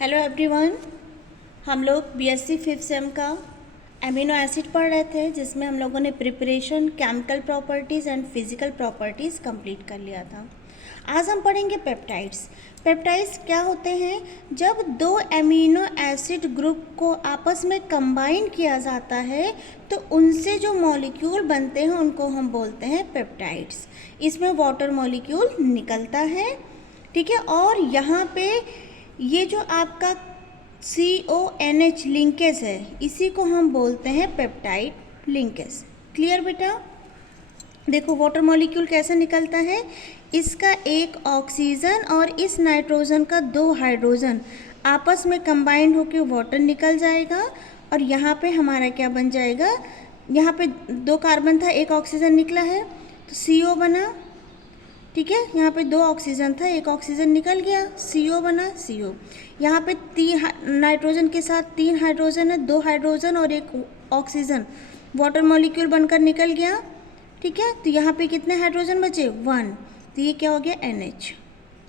Hello everyone. हम लोग BSc fifth sem का एमिनो एसिड पढ़ रहे थे, जिसमें हम लोगों ने preparation, chemical properties and physical properties complete कर लिया था। आज हम पढ़ेंगे पेप्टाइड्स। पेप्टाइड्स क्या होते हैं? जब दो एमिनो एसिड ग्रुप को आपस में कंबाइन किया जाता है तो उनसे जो मॉलिक्यूल बनते हैं उनको हम बोलते हैं पेप्टाइड्स। इसमें वाटर मॉलिक्यूल निकलता है, ठीक है। और यहाँ पे ये जो आपका CONH लिंकेज है, इसी को हम बोलते हैं पेप्टाइड लिंकेज। क्लियर बेटा? देखो वाटर मॉलिक्यूल कैसे निकलता है। इसका एक ऑक्सीजन और इस नाइट्रोजन का दो हाइड्रोजन आपस में कंबाइंड होकर वाटर निकल जाएगा और यहाँ पे हमारा क्या बन जाएगा, यहाँ पे दो कार्बन था, एक ऑक्सीजन निकला है तो CO बना, ठीक है। यहाँ पे दो ऑक्सीजन था, एक ऑक्सीजन निकल गया, CO बना, CO। यहाँ पे नाइट्रोजन के साथ तीन हाइड्रोजन है, दो हाइड्रोजन और एक ऑक्सीजन वाटर मॉलिक्यूल बनकर निकल गया, ठीक है। तो यहाँ पे कितने हाइड्रोजन बचे? 1। तो ये क्या हो गया? NH।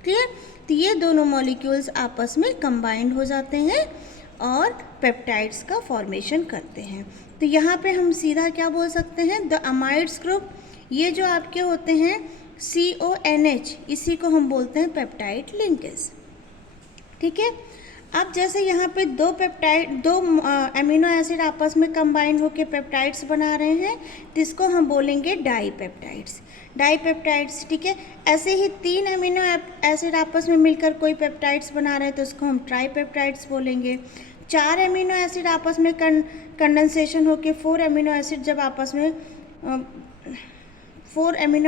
क्लियर? तो ये दोनों मॉलिक्यूल्स आपस में कंबाइंड हो जाते हैं और पेप्टाइड्स का फॉर्मेशन करते हैं। तो यहाँ पे हम सीधा क्या बोल सकते हैं, द अमाइड्स ग्रुप, ये जो आपके होते हैं CONH, इसी को हम बोलते हैं पेप्टाइड लिंकेज, ठीक है। अब जैसे यहाँ पे दो एमिनो एसिड आपस में कंबाइंड होकर पेप्टाइड्स बना रहे हैं, तो इसको हम बोलेंगे डाईपेप्टाइड्स, ठीक है। ऐसे ही तीन एमिनो एसिड आपस में मिलकर कोई पेप्टाइड्स बना रहे हैं तो उसको हम ट्राईपेप्टाइड्स बोलेंगे। चार एमिनो एसिड आपस में कंडेंसेशन होकर फोर एमिनो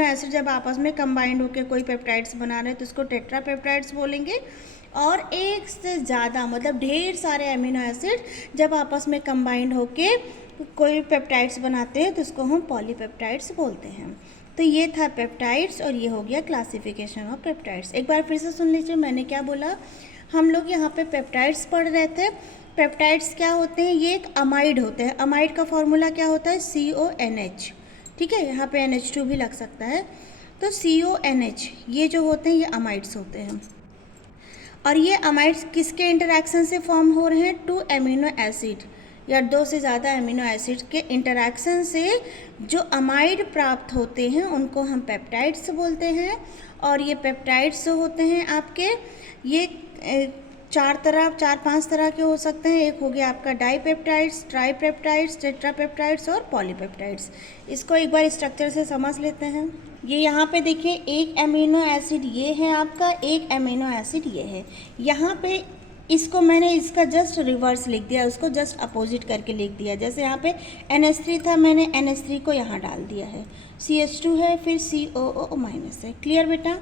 एसिड जब आपस में कंबाइंड होकर कोई पेप्टाइड्स बना रहे हैं तो उसको टेट्रापेप्टाइड्स बोलेंगे। और एक से ज़्यादा मतलब ढेर सारे एमिनो एसिड जब आपस में कंबाइंड होकर कोई पेप्टाइड्स बनाते हैं तो उसको हम पॉलीपेप्टाइड्स बोलते हैं। तो ये था पेप्टाइड्स और ये हो गया क्लासिफिकेशन ऑफ पेप्टाइड्स। एक बार फिर से सुन लीजिए, मैंने क्या बोला। हम लोग यहाँ पे पेप्टाइड्स पढ़ रहे थे। पेप्टाइड्स क्या होते हैं? ये एक अमाइड होते हैं। अमाइड का फॉर्मूला क्या होता है? CONH, ठीक है। यहाँ पे NH2 भी लग सकता है। तो CONH ये जो होते हैं ये अमाइड्स होते हैं। और ये अमाइड्स किसके इंटरैक्शन से फॉर्म हो रहे हैं? टू एमिनो एसिड या दो से ज़्यादा एमिनो एसिड के इंटरैक्शन से जो अमाइड प्राप्त होते हैं उनको हम पेप्टाइड्स बोलते हैं। और ये पेप्टाइड्स जो होते हैं आपके, ये चार पांच तरह के हो सकते हैं। एक हो गया आपका डाईपेप्टाइड्स, ट्राईपेप्टाइड्स, टेट्रापेप्टाइड्स और पॉलीपेप्टाइड्स। इसको एक बार स्ट्रक्चर से समझ लेते हैं। ये यहाँ पे देखिए, एक एमिनो एसिड ये है आपका, एक एमिनो एसिड ये है। यहाँ पे इसको मैंने इसका जस्ट रिवर्स लिख दिया, उसको जस्ट अपोजिट करके लिख दिया। जैसे यहाँ पे NH3 था, मैंने NH3 को यहाँ डाल दिया है। CH2 है, फिर COO माइनस है। क्लियर बेटा?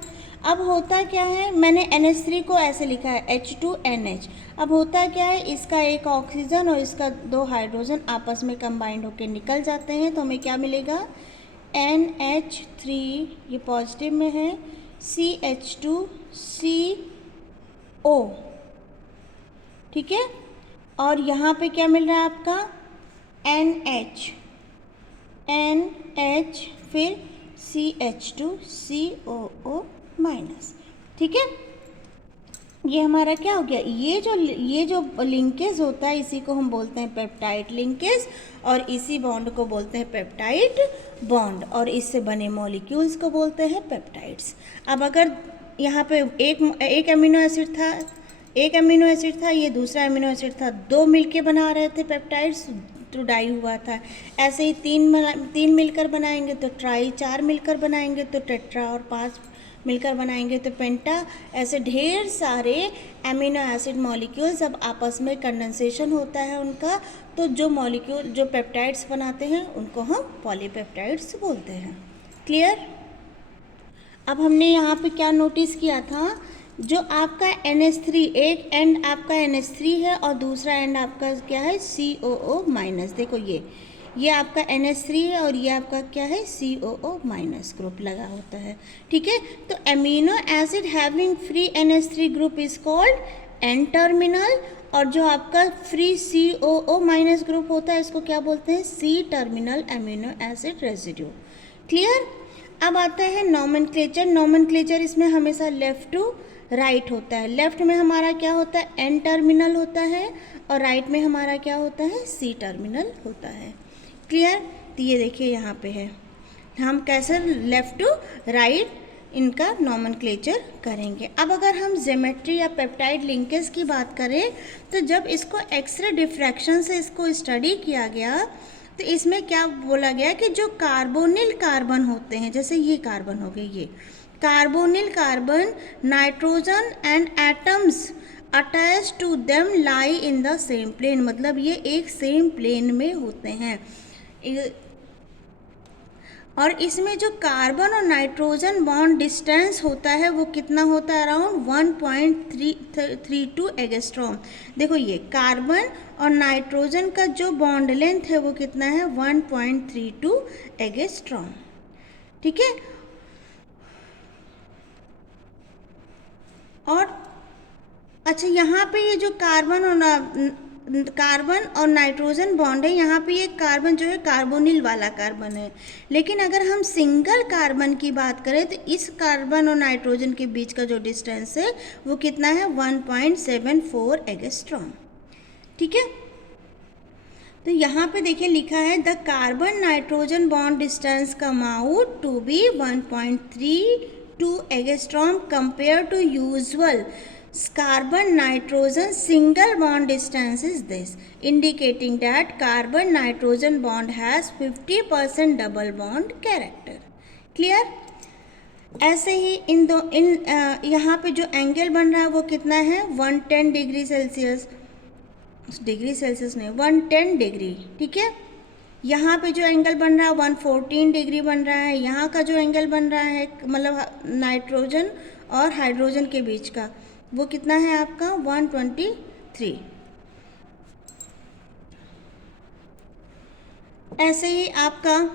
अब होता क्या है, मैंने NH3 को ऐसे लिखा है H2NH। अब होता क्या है, इसका एक ऑक्सीजन और इसका दो हाइड्रोजन आपस में कंबाइंड होकर निकल जाते हैं तो हमें क्या मिलेगा? NH3, ये पॉजिटिव में है, CH2CO, ठीक है। और यहाँ पे क्या मिल रहा है आपका? NH, फिर CH2COO माइनस, ठीक है। ये हमारा क्या हो गया? ये जो लिंकेज होता है इसी को हम बोलते हैं पेप्टाइड लिंकेज और इसी बॉन्ड को बोलते हैं पेप्टाइड बॉन्ड और इससे बने मॉलिक्यूल्स को बोलते हैं पेप्टाइड्स। अब अगर यहाँ पे एक एमिनो एसिड था, ये दूसरा एमिनो एसिड था, दो मिलके बना रहे थे पेप्टाइड्स तो डाई हुआ था। ऐसे ही तीन मिलकर बनाएंगे तो ट्राई, चार मिलकर बनाएंगे तो टेट्रा और पांच मिलकर बनाएंगे तो पेंटा। ऐसे ढेर सारे एमिनो एसिड मॉलिक्यूल जब आपस में कंडेंसेशन होता है उनका, तो जो पेप्टाइड्स बनाते हैं उनको हम पॉलीपेप्टाइड्स बोलते हैं। क्लियर? अब हमने यहाँ पे क्या नोटिस किया था, जो आपका NH3, एक एंड आपका NH3 है और दूसरा एंड आपका क्या है? COO minus. देखो ये आपका NH3 है और ये आपका क्या है? COO माइनस ग्रुप लगा होता है, ठीक है। तो amino acid having free NH3 group is called N terminal और जो आपका फ्री COO माइनस ग्रुप होता है इसको क्या बोलते हैं? C terminal amino acid residue. Clear? अब आता है नॉमेनक्लेचर। इसमें हमेशा लेफ्ट टू राइट होता है, लेफ्ट में हमारा क्या होता है, एन टर्मिनल होता है और राइट में हमारा क्या होता है, सी टर्मिनल होता है। क्लियर? तो ये देखिए यहाँ पे है, हम कैसे लेफ़्ट टू राइट इनका नॉमेनक्लेचर करेंगे। अब अगर हम ज्योमेट्री या पेप्टाइड लिंकेज की बात करें तो जब इसको एक्सरे डिफ्रैक्शन से इसको स्टडी किया गया तो इसमें क्या बोला गया कि जो कार्बोनिल कार्बन होते हैं, जैसे ये कार्बन हो गए, ये carbonyl carbon, nitrogen and atoms attach to them lie in the same plane, मतलब ये एक सेम प्लेन में होते हैं। और इसमें जो कार्बन और नाइट्रोजन बॉन्ड डिस्टेंस होता है वो कितना होता है, अराउंड 1.32 एंगस्ट्रॉम। देखो ये कार्बन और नाइट्रोजन का जो बॉन्ड लेंथ है वो कितना है, 1.32 एंगस्ट्रॉम। ठीक है। और अच्छा, यहाँ पे ये जो कार्बन और नाइट्रोजन बॉन्ड है, यहाँ पे ये कार्बन जो है कार्बोनिल वाला कार्बन है, लेकिन अगर हम सिंगल कार्बन की बात करें तो इस कार्बन और नाइट्रोजन के बीच का जो डिस्टेंस है वो कितना है, 1.74 एंगस्ट्रॉम। ठीक है। तो यहाँ पे देखिए लिखा है the carbon nitrogen bond distance come out to be 1.32 angstrom compare to usual carbon nitrogen single bond distance is this, indicating that carbon nitrogen bond has 50% double bond character. Clear? ऐसे ही यहाँ पे जो एंगल बन रहा है वो कितना है, 110 डिग्री सेल्सियस, नहीं 110 डिग्री। ठीक है। यहाँ पे जो एंगल बन रहा है 114 डिग्री बन रहा है। यहाँ का जो एंगल बन रहा है मतलब नाइट्रोजन और हाइड्रोजन के बीच का वो कितना है आपका, 123। ऐसे ही आपका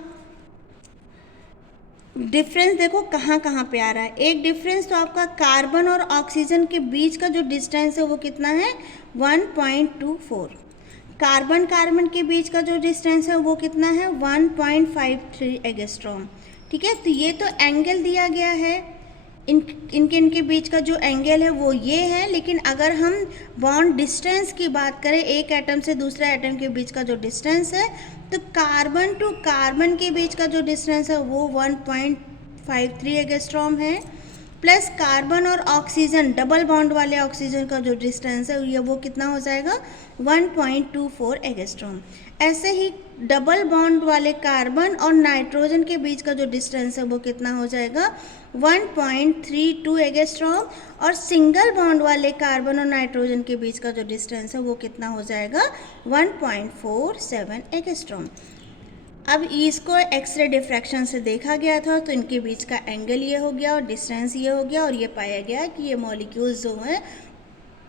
डिफरेंस देखो कहाँ कहाँ पे आ रहा है। एक डिफरेंस तो आपका कार्बन और ऑक्सीजन के बीच का जो डिस्टेंस है वो कितना है, 1.24। कार्बन के बीच का जो डिस्टेंस है वो कितना है, 1.53 एंगस्ट्रॉम। ठीक है। तो ये तो एंगल दिया गया है, इनके बीच का जो एंगल है वो ये है, लेकिन अगर हम बॉन्ड डिस्टेंस की बात करें, एक एटम से दूसरे एटम के बीच का जो डिस्टेंस है, तो कार्बन टू कार्बन के बीच का जो डिस्टेंस है वो 1.53 एंगस्ट्रॉम है, प्लस कार्बन और ऑक्सीजन, डबल बॉन्ड वाले ऑक्सीजन का जो डिस्टेंस है ये वो कितना हो जाएगा, 1.24 एंगस्ट्रॉम। ऐसे ही डबल बॉन्ड वाले कार्बन और नाइट्रोजन के बीच का जो डिस्टेंस है वो कितना हो जाएगा, 1.32 एंगस्ट्रॉम। और सिंगल बॉन्ड वाले कार्बन और नाइट्रोजन के बीच का जो डिस्टेंस है वो कितना हो जाएगा, 1.47 एंगस्ट्रॉम। अब इसको एक्सरे डिफ्रैक्शन से देखा गया था तो इनके बीच का एंगल ये हो गया और डिस्टेंस ये हो गया, और ये पाया गया कि ये मॉलिक्यूल्स जो हैं,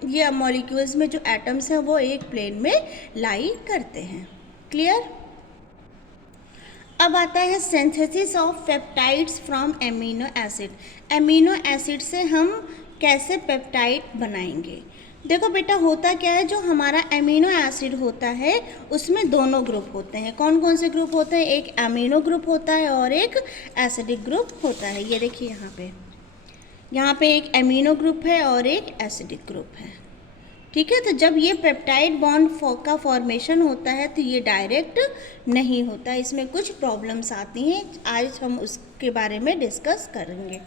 ये मॉलिक्यूल्स में जो एटम्स हैं वो एक प्लेन में लाई करते हैं। क्लियर? अब आता है synthesis of peptides from amino acid. Amino acid से हम कैसे पेप्टाइड बनाएंगे। देखो बेटा, होता क्या है, जो हमारा एमिनो एसिड होता है उसमें दोनों ग्रुप होते हैं। कौन कौन से ग्रुप होते हैं, एक एमिनो ग्रुप होता है और एक एसिडिक ग्रुप होता है। ये देखिए यहाँ पे एक एमिनो ग्रुप है और एक एसिडिक ग्रुप है। ठीक है। तो जब ये पेप्टाइड बॉन्ड का फॉर्मेशन होता है तो ये डायरेक्ट नहीं होता, इसमें कुछ प्रॉब्लम्स आती हैं, आज हम उसके बारे में डिस्कस करेंगे।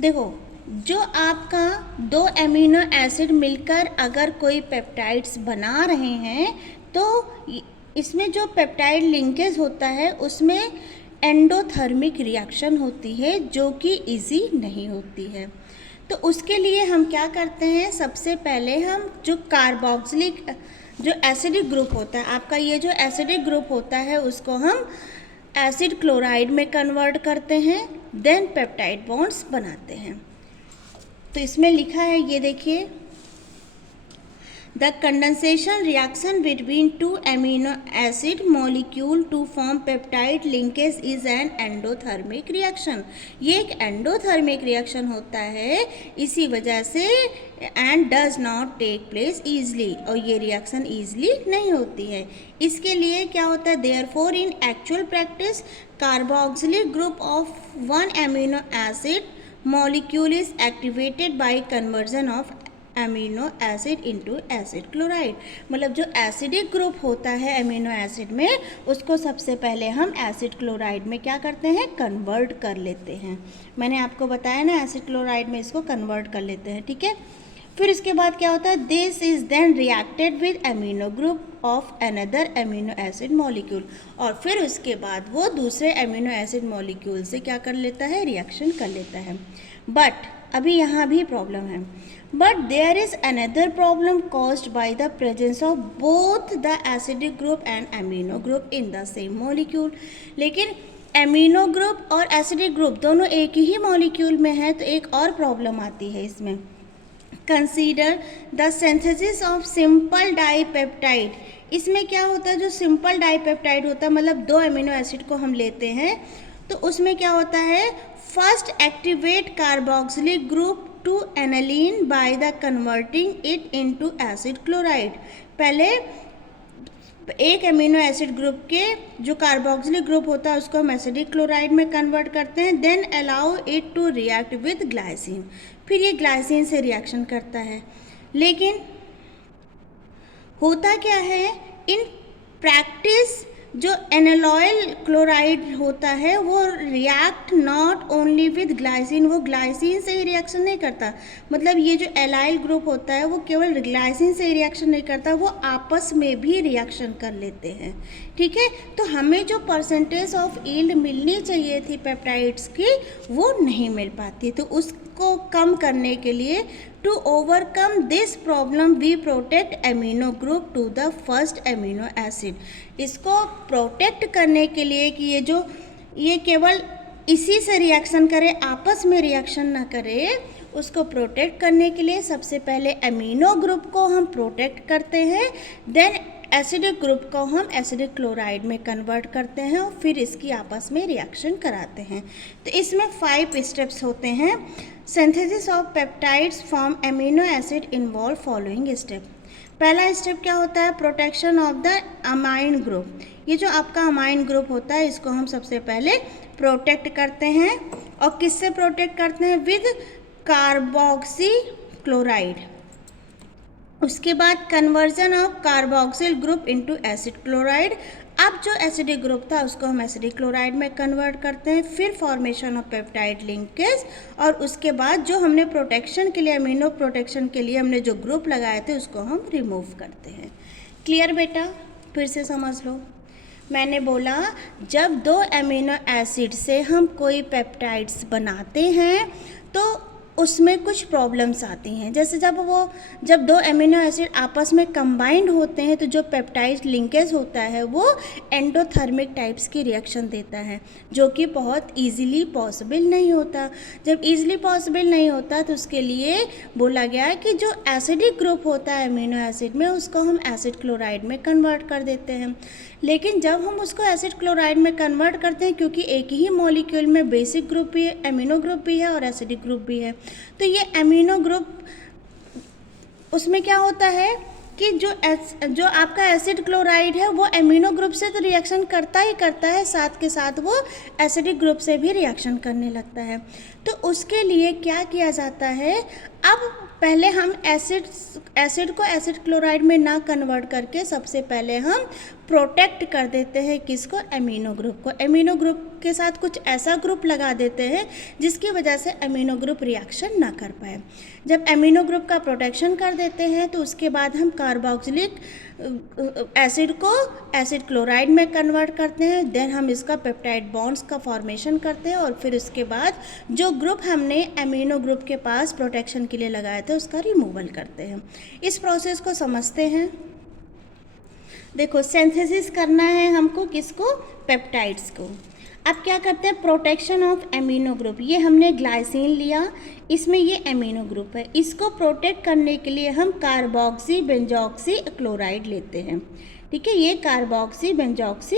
देखो, जो आपका दो एमिनो एसिड मिलकर अगर कोई पेप्टाइड्स बना रहे हैं तो इसमें जो पेप्टाइड लिंकेज होता है उसमें एंडोथर्मिक रिएक्शन होती है जो कि इजी नहीं होती है। तो उसके लिए हम क्या करते हैं, सबसे पहले हम जो कार्बोक्सिलिक जो एसिडिक ग्रुप होता है, आपका ये जो एसिडिक ग्रुप होता है उसको हम एसिड क्लोराइड में कन्वर्ट करते हैं, देन पेप्टाइड बॉन्ड्स बनाते हैं। तो इसमें लिखा है, ये देखिए, the condensation reaction between two amino acid molecule to form peptide linkage is an endothermic reaction. ये एक एंडोथर्मिक रिएक्शन होता है, इसी वजह से and does not take place easily, और ये रिएक्शन ईजली नहीं होती है। इसके लिए क्या होता है, therefore in actual practice carboxylic group of one amino acid molecule is activated by conversion of amino acid into acid chloride. मतलब जो एसिडिक ग्रुप होता है अमीनो एसिड में, उसको सबसे पहले हम एसिड क्लोराइड में क्या करते हैं, कन्वर्ट कर लेते हैं। मैंने आपको बताया ना, एसिड क्लोराइड में इसको कन्वर्ट कर लेते हैं, ठीक है। फिर इसके बाद क्या होता है, this is then reacted with amino group of another amino acid molecule, और फिर उसके बाद वो दूसरे अमीनो एसिड मॉलिक्यूल से क्या कर लेता है, रिएक्शन कर लेता है। बट अभी यहाँ भी प्रॉब्लम है, but there is another problem caused by the presence of both the acidic group and amino group in the same molecule. लेकिन अमीनो ग्रुप और एसिडिक ग्रुप दोनों एक ही मॉलिक्यूल में है, तो एक और प्रॉब्लम आती है इसमें। Consider the synthesis of simple dipeptide. इसमें क्या होता है, जो सिंपल डाइपेप्टाइड होता है, मतलब दो अमीनो एसिड को हम लेते हैं, तो उसमें क्या होता है, first activate carboxylic group to aniline by the converting it into acid chloride. पहले एक अमीनो एसिड ग्रुप के जो कार्बोक्सिलिक ग्रुप होता है उसको हम एसिडिक क्लोराइड में कन्वर्ट करते हैं, then allow it to react with glycine. फिर ये ग्लाइसिन से रिएक्शन करता है। लेकिन होता क्या है, इन प्रैक्टिस जो एनालॉयल क्लोराइड होता है वो react not only with glycine, वो ग्लाइसिन से ही रिएक्शन नहीं करता। मतलब ये जो एलाइल ग्रुप होता है वो केवल ग्लाइसिन से ही रिएक्शन नहीं करता, वो आपस में भी रिएक्शन कर लेते हैं, ठीक है। तो हमें जो परसेंटेज ऑफ यील्ड मिलनी चाहिए थी पेप्टाइड्स की, वो नहीं मिल पाती। तो उसको कम करने के लिए, to overcome this problem we protect amino group to the first amino acid. इसको प्रोटेक्ट करने के लिए कि ये केवल इसी से रिएक्शन करे, आपस में रिएक्शन ना करे, उसको प्रोटेक्ट करने के लिए सबसे पहले अमीनो ग्रुप को हम प्रोटेक्ट करते हैं, देन एसिडिक ग्रुप को हम एसिडिक क्लोराइड में कन्वर्ट करते हैं और फिर इसकी आपस में रिएक्शन कराते हैं। तो इसमें 5 स्टेप्स होते हैं। Synthesis of peptides from amino acid involve following step. पहला स्टेप क्या होता है, protection of the amine group. ये जो आपका अमाइन ग्रुप होता है इसको हम सबसे पहले प्रोटेक्ट करते हैं, और किससे प्रोटेक्ट करते हैं, विद कार्बोक्सी क्लोराइड। उसके बाद conversion of carboxyl group into acid chloride. अब जो एसिडिक ग्रुप था उसको हम एसिडिक क्लोराइड में कन्वर्ट करते हैं। फिर फॉर्मेशन ऑफ पेप्टाइड लिंकेज, और उसके बाद जो हमने प्रोटेक्शन के लिए, अमीनो प्रोटेक्शन के लिए हमने जो ग्रुप लगाए थे उसको हम रिमूव करते हैं। क्लियर बेटा, फिर से समझ लो। मैंने बोला जब दो अमीनो एसिड से हम कोई पेप्टाइड्स बनाते हैं तो उसमें कुछ प्रॉब्लम्स आती हैं। जैसे जब दो अमीनो एसिड आपस में कंबाइंड होते हैं तो जो पेप्टाइड लिंकेज होता है वो एंडोथर्मिक टाइप्स की रिएक्शन देता है, जो कि बहुत इजीली पॉसिबल नहीं होता। जब इजीली पॉसिबल नहीं होता तो उसके लिए बोला गया है कि जो एसिडिक ग्रुप होता है अमीनो एसिड में उसको हम एसिड क्लोराइड में कन्वर्ट कर देते हैं। लेकिन जब हम उसको एसिड क्लोराइड में कन्वर्ट करते हैं, क्योंकि एक ही मॉलिक्यूल में बेसिक ग्रुप भी है, अमीनो ग्रुप भी है और एसिडिक ग्रुप भी है, तो ये अमीनो ग्रुप उसमें क्या होता है कि जो आपका एसिड क्लोराइड है वो अमीनो ग्रुप से तो रिएक्शन करता ही करता है, साथ के साथ वो एसिडिक ग्रुप से भी रिएक्शन करने लगता है। तो उसके लिए क्या किया जाता है, अब पहले हम एसिड को एसिड क्लोराइड में ना कन्वर्ट करके सबसे पहले हम प्रोटेक्ट कर देते हैं किसको, अमीनो ग्रुप को। अमीनो ग्रुप के साथ कुछ ऐसा ग्रुप लगा देते हैं जिसकी वजह से अमीनो ग्रुप रिएक्शन ना कर पाए। जब अमीनो ग्रुप का प्रोटेक्शन कर देते हैं तो उसके बाद हम कार्बोक्सिलिक एसिड को एसिड क्लोराइड में कन्वर्ट करते हैं, देन हम इसका पेप्टाइड बॉन्ड्स का फॉर्मेशन करते हैं, और फिर उसके बाद जो ग्रुप हमने अमीनो ग्रुप के पास प्रोटेक्शन के लिए लगाया था उसका रिमूवल करते हैं। इस प्रोसेस को समझते हैं। देखो, सिंथेसिस करना है हमको किसको, पेप्टाइड्स को। अब क्या करते हैं, प्रोटेक्शन ऑफ अमीनो ग्रुप। ये हमने ग्लाइसिन लिया, इसमें ये अमीनो ग्रुप है, इसको प्रोटेक्ट करने के लिए हम कार्बोक्सी बेंजोक्सी क्लोराइड लेते हैं, ठीक है। ये कार्बोक्सी बेंजोक्सी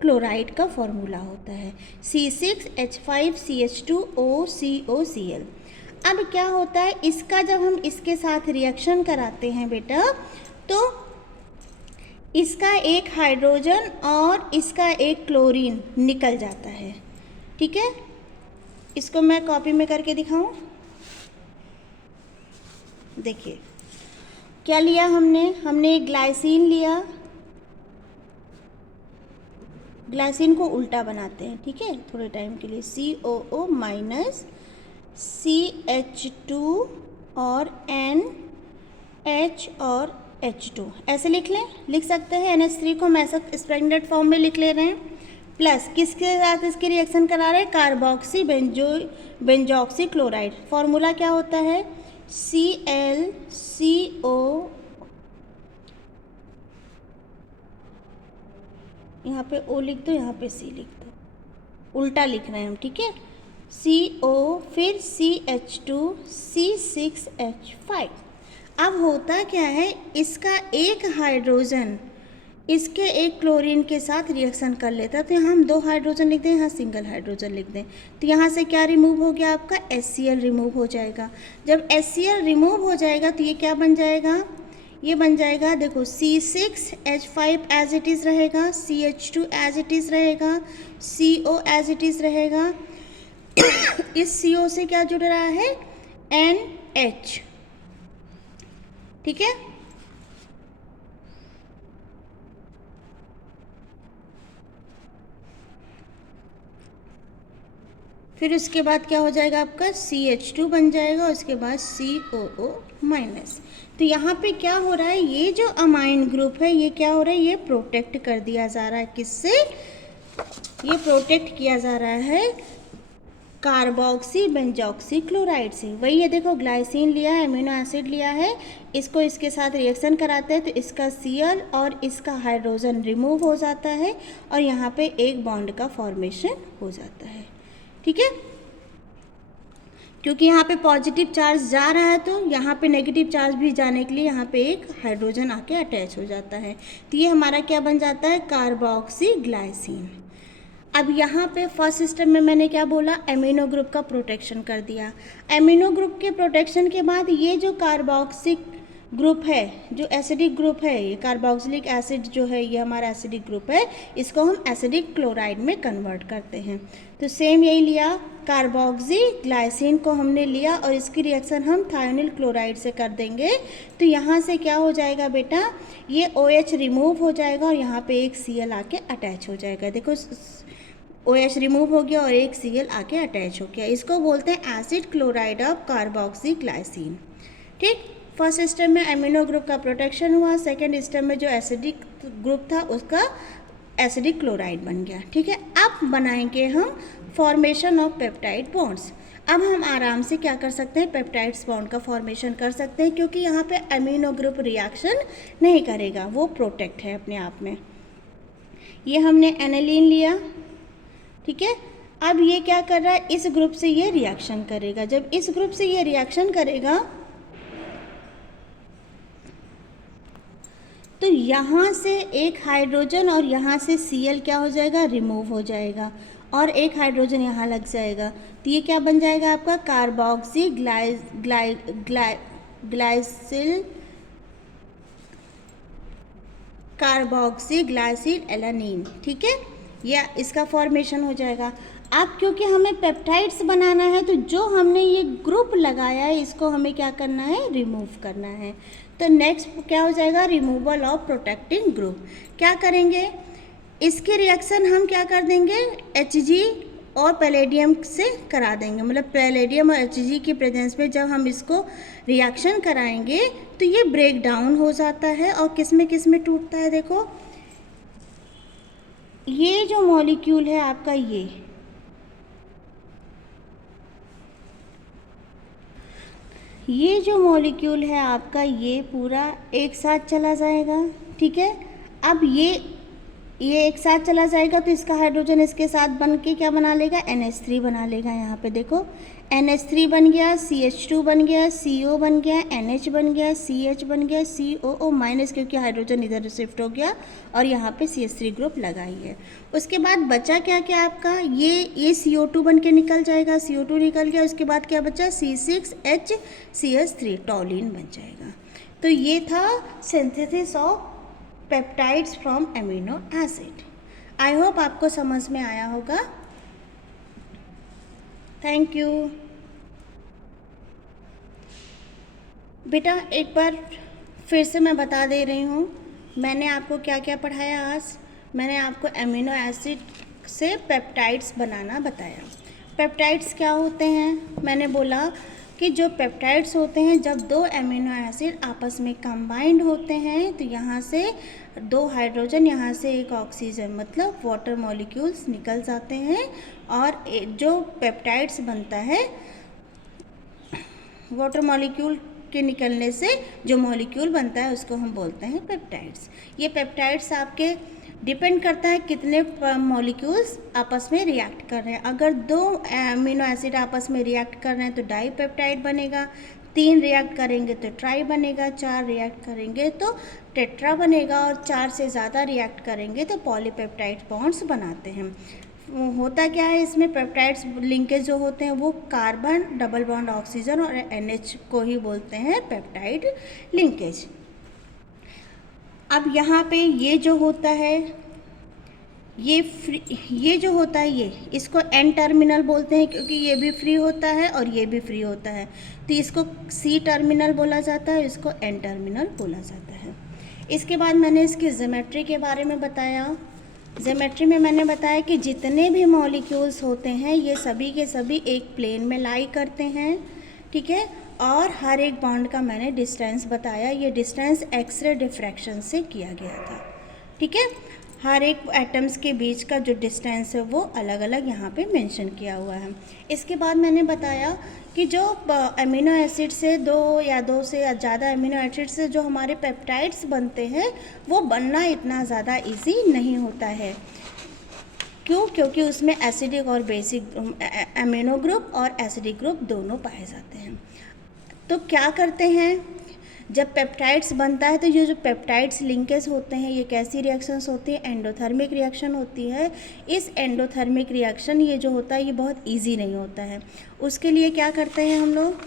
क्लोराइड का फॉर्मूला होता है C6H5CH2OCOCl। अब क्या होता है, इसका जब हम इसके साथ रिएक्शन कराते हैं बेटा, तो इसका एक हाइड्रोजन और इसका एक क्लोरीन निकल जाता है, ठीक है। इसको मैं कॉपी में करके दिखाऊं। देखिए क्या लिया हमने एक ग्लाइसिन लिया, ग्लाइसिन को उल्टा बनाते हैं, ठीक है, थोड़े टाइम के लिए। COO माइनस CH2 और NH और H2 ऐसे लिख सकते हैं। NH3 को हम ऐसा स्टैंडर्ड फॉर्म में लिख ले रहे हैं, प्लस किसके साथ इसकी रिएक्शन करा रहे हैं, कार्बोक्सी बेंजोक्सी क्लोराइड। फॉर्मूला क्या होता है, ClCO, यहाँ पे O लिख दो, यहाँ पे C लिख दो, उल्टा लिख रहे हैं हम, ठीक है। CO फिर CH2 C6H5। अब होता क्या है, इसका एक हाइड्रोजन इसके एक क्लोरीन के साथ रिएक्शन कर लेता है, तो यहाँ हम 2 हाइड्रोजन लिख दें, यहाँ सिंगल हाइड्रोजन लिख दें, तो यहाँ से क्या रिमूव हो गया, आपका HCl रिमूव हो जाएगा। जब HCl रिमूव हो जाएगा तो ये क्या बन जाएगा, ये बन जाएगा, देखो C6H5 एज इट इज़ रहेगा, CH2 एज इट इज़ रहेगा, CO एज इट इज़ रहेगा। इस CO से क्या जुड़ रहा है, NH, ठीक है। फिर उसके बाद क्या हो जाएगा, आपका CH2 बन जाएगा, उसके बाद COO माइनस। तो यहाँ पे क्या हो रहा है, ये जो अमाइन ग्रुप है ये क्या हो रहा है, ये प्रोटेक्ट कर दिया जा रहा है, किससे, ये प्रोटेक्ट किया जा रहा है कार्बोक्सी बेंजोक्सी क्लोराइड से। वही है, देखो ग्लाइसिन लिया है, अमीनो एसिड लिया है, इसको इसके साथ रिएक्शन कराते हैं तो इसका Cl और इसका हाइड्रोजन रिमूव हो जाता है और यहाँ पे एक बॉन्ड का फॉर्मेशन हो जाता है, ठीक है। क्योंकि यहाँ पे पॉजिटिव चार्ज जा रहा है तो यहाँ पे नेगेटिव चार्ज भी जाने के लिए यहाँ पे एक हाइड्रोजन आके अटैच हो जाता है, तो ये हमारा क्या बन जाता है, कार्बोक्सी ग्लाइसिन। अब यहाँ पे फर्स्ट सिस्टम में मैंने क्या बोला, एमिनो ग्रुप का प्रोटेक्शन कर दिया। एमिनो ग्रुप के प्रोटेक्शन के बाद ये जो कार्बोक्सिक ग्रुप है, जो एसिडिक ग्रुप है, ये कार्बोक्सिलिक एसिड जो है ये हमारा एसिडिक ग्रुप है, इसको हम एसिडिक क्लोराइड में कन्वर्ट करते हैं। तो सेम यही लिया, कार्बोक्सी ग्लाइसिन को हमने लिया और इसकी रिएक्शन हम थायोनिल क्लोराइड से कर देंगे, तो यहाँ से क्या हो जाएगा बेटा, ये OH रिमूव हो जाएगा और यहाँ पे एक Cl आके अटैच हो जाएगा। देखो OH रिमूव हो गया और एक Cl आके अटैच हो गया, इसको बोलते हैं acid chloride of carboxy glycine, ठीक। फर्स्ट स्टेप में एमिनो ग्रुप का प्रोटेक्शन हुआ, सेकेंड स्टेप में जो एसिडिक ग्रुप था उसका एसिडिक क्लोराइड बन गया, ठीक है। अब बनाएंगे हम फॉर्मेशन ऑफ पेप्टाइड बॉन्ड्स। अब हम आराम से क्या कर सकते हैं, पेप्टाइड्स बॉन्ड का फॉर्मेशन कर सकते हैं, क्योंकि यहाँ पे एमिनो ग्रुप रिएक्शन नहीं करेगा, वो प्रोटेक्ट है अपने आप में। ये हमने एनालिन लिया, ठीक है। अब ये क्या कर रहा है, इस ग्रुप से ये रिएक्शन करेगा। जब इस ग्रुप से ये रिएक्शन करेगा तो यहाँ से एक हाइड्रोजन और यहाँ से Cl क्या हो जाएगा, रिमूव हो जाएगा और एक हाइड्रोजन यहाँ लग जाएगा, तो ये क्या बन जाएगा आपका, कार्बोक्सी ग्लाइसिल एलानिन, ठीक है, या इसका फॉर्मेशन हो जाएगा। अब क्योंकि हमें पेप्टाइड्स बनाना है तो जो हमने ये ग्रुप लगाया है इसको हमें क्या करना है, रिमूव करना है। तो नेक्स्ट क्या हो जाएगा, रिमूवल ऑफ प्रोटेक्टिंग ग्रुप। क्या करेंगे, इसके रिएक्शन हम क्या कर देंगे, Hg और पैलेडियम से करा देंगे, मतलब पैलेडियम और Hg की प्रेजेंस में जब हम इसको रिएक्शन कराएंगे तो ये ब्रेक डाउन हो जाता है और किस में टूटता है, देखो ये जो मॉलिक्यूल है आपका, ये जो मॉलिक्यूल है आपका ये पूरा एक साथ चला जाएगा, ठीक है। अब ये एक साथ चला जाएगा तो इसका हाइड्रोजन इसके साथ बन के क्या बना लेगा, NH3 बना लेगा। यहाँ पे देखो NH3 बन गया, CH2 बन गया, CO बन गया, NH बन गया, CH बन गया, COO माइनस, क्योंकि हाइड्रोजन इधर शिफ्ट हो गया और यहाँ पे CH3 ग्रुप लगाई है। उसके बाद बचा क्या क्या आपका, ये CO2 बन के निकल जाएगा, CO2 निकल गया। उसके बाद क्या बचा, C6HCH3 टॉलिन बन जाएगा। तो ये था synthesis of peptides from amino acid. I hope आपको समझ में आया होगा। Thank you. बेटा एक बार फिर से मैं बता दे रही हूँ, मैंने आपको क्या क्या पढ़ाया आज। मैंने आपको एमिनो एसिड से पेप्टाइड्स बनाना बताया। पेप्टाइड्स क्या होते हैं? मैंने बोला कि जो पेप्टाइड्स होते हैं, जब दो एमिनो एसिड आपस में कंबाइंड होते हैं तो यहाँ से दो हाइड्रोजन, यहाँ से एक ऑक्सीजन, मतलब वाटर मॉलिक्यूल्स निकल जाते हैं और जो पेप्टाइड्स बनता है, वाटर मॉलिक्यूल के निकलने से जो मॉलिक्यूल बनता है उसको हम बोलते हैं पेप्टाइड्स। ये पेप्टाइड्स आपके डिपेंड करता है कितने मॉलिक्यूल्स आपस में रिएक्ट कर रहे हैं। अगर दो अमीनो एसिड आपस में रिएक्ट कर रहे हैं तो डाई पेप्टाइड बनेगा, 3 रिएक्ट करेंगे तो ट्राई बनेगा, 4 रिएक्ट करेंगे तो टेट्रा बनेगा और 4 से ज़्यादा रिएक्ट करेंगे तो पॉलीपेप्टाइड बॉन्ड्स बनाते हैं। होता क्या है इसमें, पेप्टाइड्स लिंकेज जो होते हैं वो कार्बन डबल बॉन्ड ऑक्सीजन और NH को ही बोलते हैं पेप्टाइड लिंकेज। अब यहाँ पे ये जो होता है, ये जो होता है ये, इसको N टर्मिनल बोलते हैं क्योंकि ये भी फ्री होता है और ये भी फ्री होता है, तो इसको C टर्मिनल बोला जाता है, इसको N टर्मिनल बोला जाता है। इसके बाद मैंने इसकी ज्योमेट्री के बारे में बताया। ज्योमेट्री में मैंने बताया कि जितने भी मॉलिक्यूल्स होते हैं ये सभी के सभी एक प्लेन में लाई करते हैं, ठीक है। और हर एक बॉन्ड का मैंने डिस्टेंस बताया, ये डिस्टेंस एक्सरे डिफ्रैक्शन से किया गया था, ठीक है। हर एक एटम्स के बीच का जो डिस्टेंस है वो अलग अलग यहाँ पे मेंशन किया हुआ है। इसके बाद मैंने बताया कि जो अमीनो एसिड से दो से ज़्यादा अमीनो एसिड से जो हमारे पेप्टाइड्स बनते हैं वो बनना इतना ज़्यादा इजी नहीं होता है। क्यों? क्योंकि उसमें एसिडिक और बेसिक अमीनो ग्रुप और एसिडिक ग्रुप दोनों पाए जाते हैं। तो क्या करते हैं, जब पेप्टाइड्स बनता है तो ये जो पेप्टाइड्स लिंकेज होते हैं ये कैसी रिएक्शंस होती है? एंडोथर्मिक रिएक्शन होती है। इस एंडोथर्मिक रिएक्शन ये जो होता है ये बहुत इजी नहीं होता है। उसके लिए क्या करते हैं हम लोग,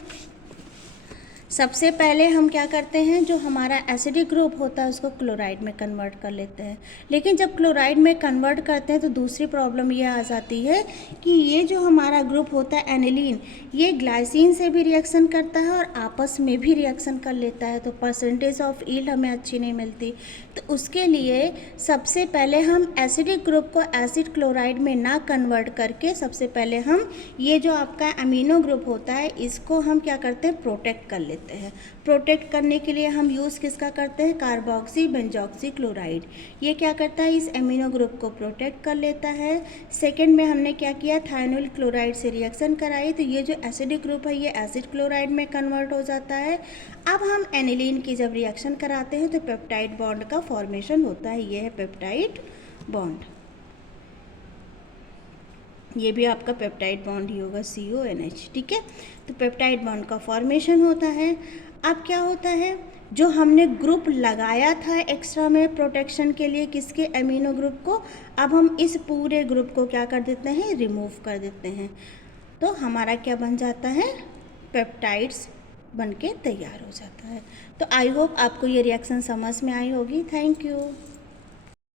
सबसे पहले हम क्या करते हैं, जो हमारा एसिडिक ग्रुप होता है उसको क्लोराइड में कन्वर्ट कर लेते हैं। लेकिन जब क्लोराइड में कन्वर्ट करते हैं तो दूसरी प्रॉब्लम ये आ जाती है कि ये जो हमारा ग्रुप होता है एनिलीन, ये ग्लाइसिन से भी रिएक्शन करता है और आपस में भी रिएक्शन कर लेता है, तो परसेंटेज ऑफ यील्ड हमें अच्छी नहीं मिलती। तो उसके लिए सबसे पहले हम एसिडिक ग्रुप को एसिड क्लोराइड में ना कन्वर्ट करके सबसे पहले हम ये जो आपका अमीनो ग्रुप होता है इसको हम क्या करते हैं, प्रोटेक्ट कर लेते हैं। प्रोटेक्ट करने के लिए हम यूज़ किसका करते हैं, कार्बोक्सी बेंजोक्सी क्लोराइड। ये क्या करता है, इस एमिनो ग्रुप को प्रोटेक्ट कर लेता है। सेकेंड में हमने क्या किया, थायनोल क्लोराइड से रिएक्शन कराई, तो ये जो एसिडिक ग्रुप है ये एसिड क्लोराइड में कन्वर्ट हो जाता है। अब हम एनिलीन की जब रिएक्शन कराते हैं तो पेप्टाइड बॉन्ड का फॉर्मेशन होता है, ये है पेप्टाइड बॉन्ड। ये भी आपका पेप्टाइड बॉन्ड ही होगा, CONH, ठीक है। तो पेप्टाइड बॉन्ड का फॉर्मेशन होता है। अब क्या होता है, जो हमने ग्रुप लगाया था एक्स्ट्रा में प्रोटेक्शन के लिए किसके, अमीनो ग्रुप को, अब हम इस पूरे ग्रुप को क्या कर देते हैं, रिमूव कर देते हैं। तो हमारा क्या बन जाता है, पेप्टाइड्स बन के तैयार हो जाता है। तो आई होप आपको ये रिएक्शन समझ में आई होगी। Thank you.